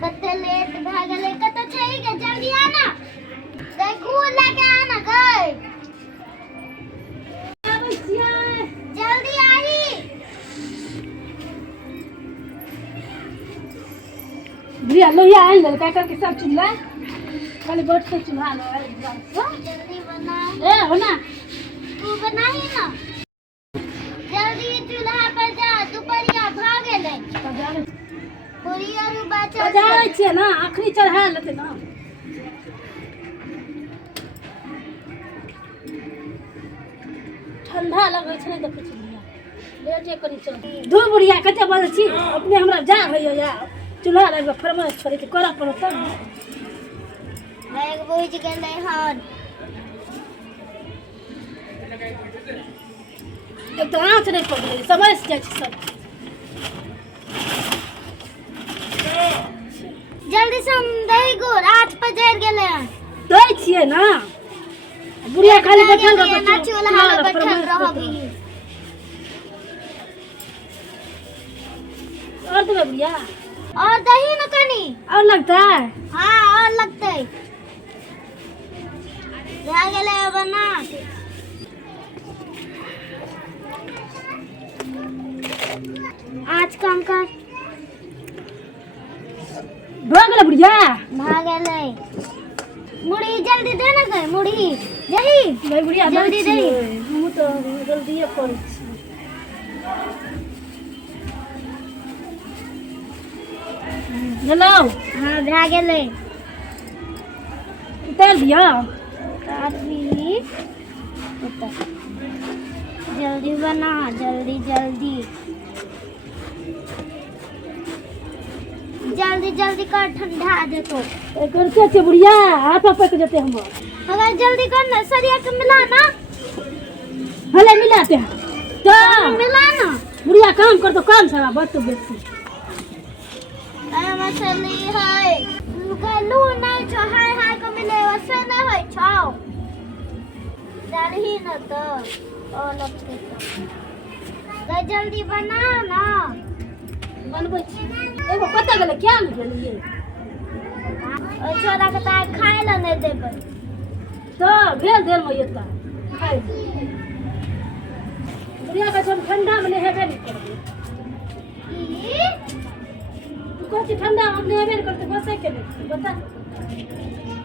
कते लेट भ गेलै कते छै के जल्दी आना देखू लेके आना गई जल्दी आई बिया लोया आई ले का के सब चूल्हा खाली बैठ के चूल्हा लो जल्दी बना ए हो ना तू बनाही ना जल्दी चूल्हा पर जा दुपहरिया भ गेलै पूरी और बचा जाय छै ना आखरी चढ़ा लेते ना ठंडा लगै छै देखै छी बुढ़िया लेटे करी चल दू बुढ़िया कते बजे छी अपने हमरा जा होइयो या चूल्हा लग फरमाइश छोड़े के करऽ पड़त तब बैग बुझ गेलै हन एक तो आँच नहीं पकड़े समय से जाए सब जल्दी से हम दही गुड़ 8 पर जर गेलै हन दै छियै ना बुढ़िया खाली बैठल रह ना चूल्हा पर बैठल रहबी और देबे बुढ़िया और दही न कनी और लगता है हां और लगतै भ गेलै बना आज काम कर भागले बुढ़िया भागले मुड़ी जल्दी दे ना गए मुड़ी दही भाई बुढ़िया जल्दी दे हम तो जल्दी कर हेलो हां भ गेलै उतार दिया आदमी उतर जल्दी बना जल्दी जल्दी जल्दी जल्दी कर ठंडा दे तो करके छे बुढ़िया हाथ पक जते हम अगर जल्दी कर ना सरिया के मिला ना भले मिलाते हैं तो मिला ना बुढ़िया काम कर तो काम सारा बात तो बेसी मछली है गलू नहीं छो हाय हाय को मिले वैसे नहीं है छो डरही न तो ओ लगते तो जल्दी बना ना बनबै छी एगो पता गेलै क्या गेलिए ओ छोरा के ताय खाए ल नहीं देबै तो भेल देर में एता खाइ बुढ़िया का हम ठंडा में नहेबे नहीं करबै की तू कहती ठंडा हम नहेबे नहीं करते बसे के नहीं बता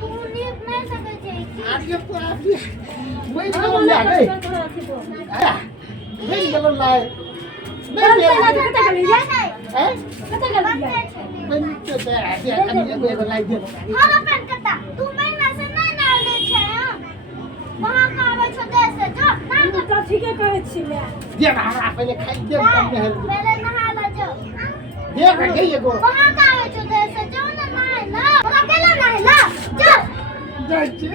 तू नीक नहीं सकै छै आज ये तो आप वही चलो ले आ गए नहीं चलो लाए मैं कता गेलिए हैं कता गेलिए मैं तो दे आके कनी एगो लाई दे हर अपन कता तू महीना से नहीं नाले छै वहां का आबै छो देश से जो ना तू तो ठीके कहै छी ले दे ना हमरा पहले खाई दे तब नहल पहले नहा ला जो दे ना गई एगो वहां का आबै छो देश से जो ना नहाय ला वहां केला नहाय ला जो जाई छी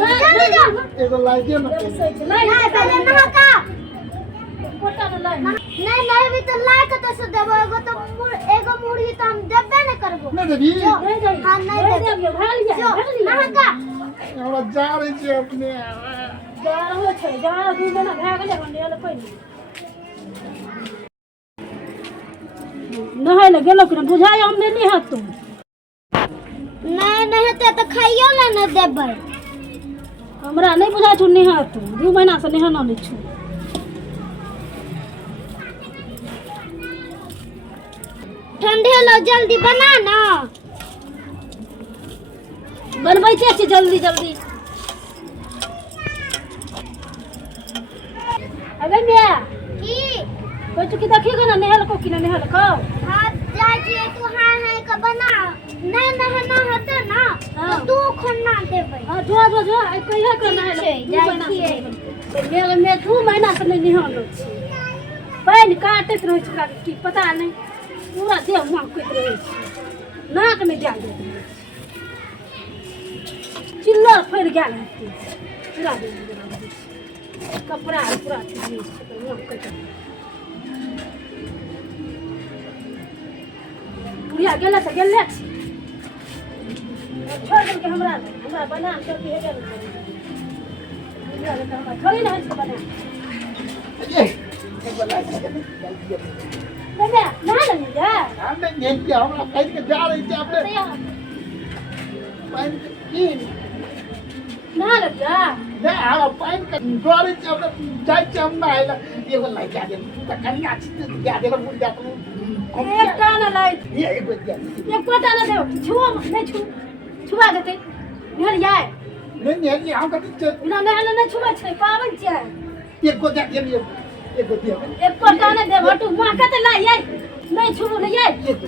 जल्दी जा एगो लाई दे ना नहीं पहले नहा का कोटा न लाई नहीं नहीं भी तो ला के तो से देबो एगो मुड़ी तो हम देबे नहीं करबो नहीं देबी नहीं जाई हां नहीं देबो भाग लिया नहा का हमरा जा रही छी अपने जा रहो छै जा दू महीना भए गेलै हम ले पहिने नहाय ले गेलो कि बुझाय हम नहीं हाथ तुम नहीं हेते तो खाइयो ले न देबै हमरा नहीं बुझा छु नहीं हाथ तुम 2 महीना से नहाना नहीं छु ठंडे लो जल्दी बना ना बनबै छी जल्दी जल्दी अबे मिया की कोई तो की देखिएगा ना नहल को कि ना नहल को हाथ जाय छी तू हां हां के बना नहीं नहाना हते ना तो तू खन्ना देबै हां जो कहिया के नहल छै जाय छी मेरे में 2 महीना से नहीं नहल छी पानी काटत रहे छै की पता नहीं पूरा देह मां कत रहे छै नाक में जा दे चिल्ला फड़ गया है पूरा दे कपड़ा पूरा चीज मां कत बुढ़िया गेला से गेले छोड़ के हमरा बना के दे गेल बुढ़िया ले हमरा थोड़ी ना है बना ये एगो लाई दे मैं ना लगी जा हमने नहीं किया हमरा कह के जा रही थी आपने पानी की ना लग जा नहीं हम पानी का डोरी से हमने जाई से हम ना आइला एगो लाई जा दे त कनिया छी जा दे बुढ़ जा तू एक टाना लाई ये एगो दिया एक टाना दे छुआ नहीं छुआ देते निहल जाए नहीं हम कहते ना ना छुआ छै पावन छै एगो दे के एगो दिया एक टाना दे भटू मां कते लाई नहीं छुबू नहीं जाए एगो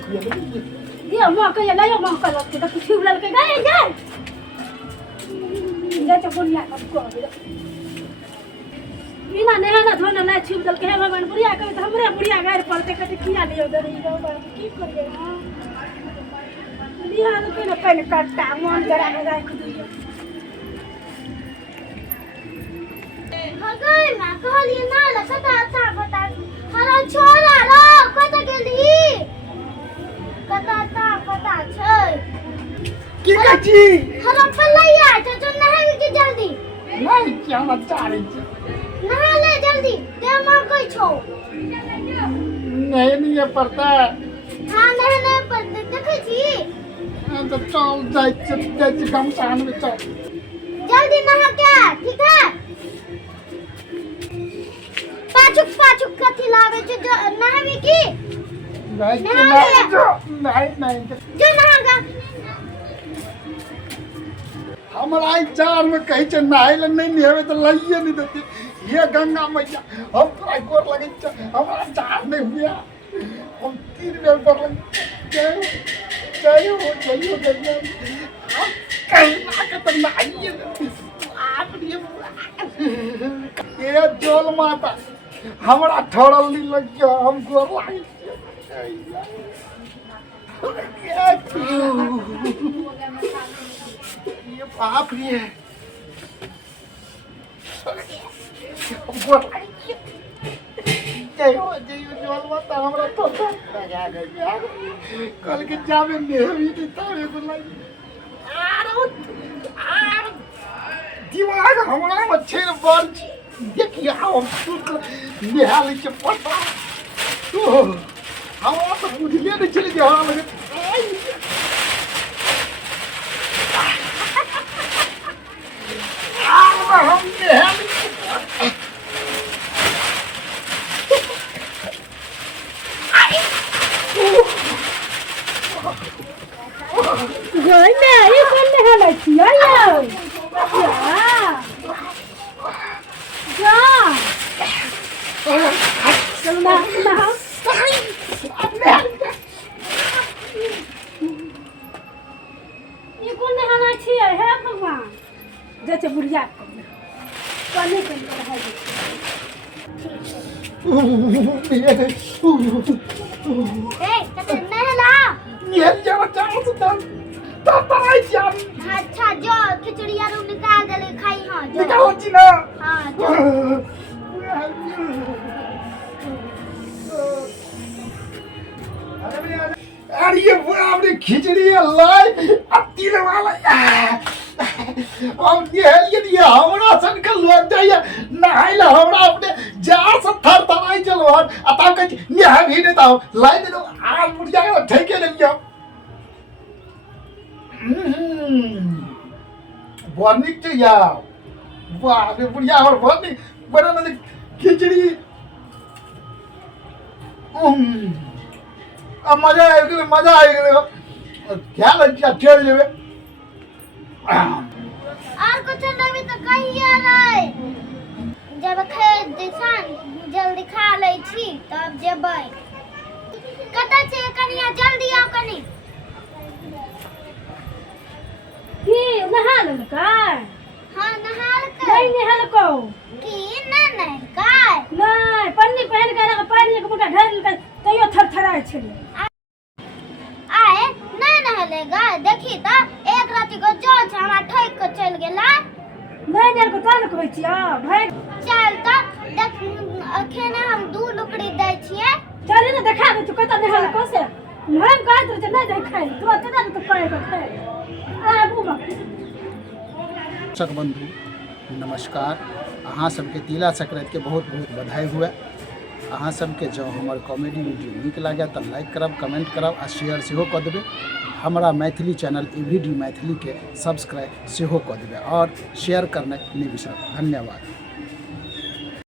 दिया मां के लायो मां के लग के छुब लल के गए जाए ले तो बुढ़िया को बिना नहाना धोना नहीं छुप दल के भगवान बुढ़िया कहे तो हमरे बुढ़िया गायर पड़ते कहते किया लियो दे की करिए लिया तो ना पहले काटता मन जरा के राख दियो भगवान ना कहली ना लखता था बता हरा छोरा रो कत गेली कता था पता छै की कची हरा पल्लैया तो नहावे की जल्दी नहीं क्या हम चाह रही थी नहा ले जल्दी दे मां कोई छो नहीं ये पड़ता है हां नहाने पर देखे छी तो चल जाए कम शान में चल जल्दी नहा के ठीक है पाछुक कथी लावे जो नहावे की नहीं जो नहागा हमारा जार में कहीं से नहाए नहीं निहवे तो लाइए नहीं देती ये गंगा मैया हम ट्राई कर लगे हमारा जार नहीं हुआ हम 3 बेर पर लगे चाहिए गंगा हम कहीं ना के तो नहाइए आप ये जोल माता हमारा ठोड़ल नहीं लग गया हमको लागे ये बाप रे जोल माता हमारा तो लगा गया कल के जावे नेहवी की तारे को लगी दिमाग हमारा अच्छे बड़ देखिए हम निहाल के पता हमारा तो बुझले नहीं चले गया हम निहाल Rồi nè, cái con này là chía rồi. Dạ. Đừng nào. Cái con này là chía hết không mà. Giờ cho bùi giặt. Con này cần phải gì? ए कते नहला ये क्या बच्चा सुल्तान ताई जान अच्छा जो खिचड़ी आरो निकाल देले खाई हां जो निकालो जी ना हां जो अरे ये आपने खिचड़ी लाई अतीले वाला अब ये हमरा सन के लोग जाइए नहाइला हमरा अपने जार से थर थराई चलो आता के निहा भी नहीं था लाई दे आ बुढ़िया के ठेके ले लिया बनिक तो या वाह रे बुढ़िया और बनिक बड़ा ना खिचड़ी अब मजा आएगा क्या लग खेल लेवे और कुछ नहीं तो कहिए रे जब खेत दिसान जल्दी खा ले छी तब जेबै कतऽ छै कनिया जल्दी आओ कनी की नहा लेलकै हां नहाल के नहीं नहालको की नहाल के नहीं पन्नी पहन के रख पानी के मुठा ढाल के तैयो थरथराय छलै आए नहीं नहलेगा देखी तो एक राती को जो छ हमरा ठोक के चल गेला नहीं नेल को तान कहै छियै भाई चल तो देख अखने हम 2 लुकड़ी दै छियै चल ने देखा दे तू कतऽ नहालको से हम कहैत रह नहीं देखाई तू कतऽ तो पाए के खाए आबू दर्शक बंधु नमस्कार अहाँ सबके तिला सकरत के बहुत बहुत बधाई हुए अहाँ सबके जँ हमर कॉमेडी वीडियो नीक लागै तऽ लाइक करब, कमेंट करब आ शेयर सेहो कऽ देबै। हमरा मैथिली चैनल एवरीडे मैथिली के सब्सक्राइब सेहो कऽ देबै और शेयर करनाइ नहि बिसरब। धन्यवाद।